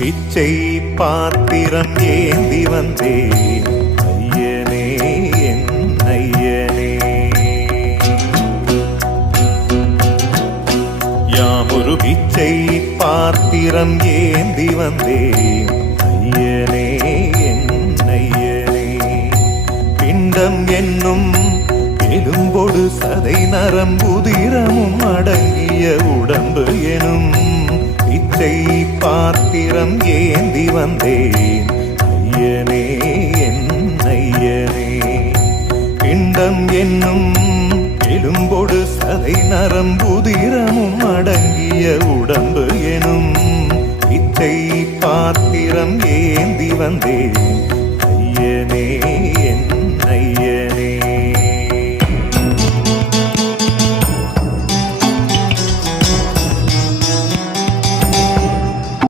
பிச்சை பாத்திரம் ஏந்தி வந்தேன் ஐயனே என் ஐயனே. யாமொரு பிச்சை பாத்திரம் ஏந்தி வந்தேன் ஐயனே என் ஐயனே. பிண்டம் என்னும் எலும்பொடு சதை நரம்புதிரமும் அடங்கிய உடம்பு எனும் பிச்சை பாத்திரம் ஏந்தி வந்தேன் ஐயனே என் ஐயனே. பிண்டம் என்னும் எலும்பொடு சதை நரம்புதிரமும் அடங்கிய உடம்பு எனும் பிச்சை பாத்திரம் ஏந்தி வந்தேன்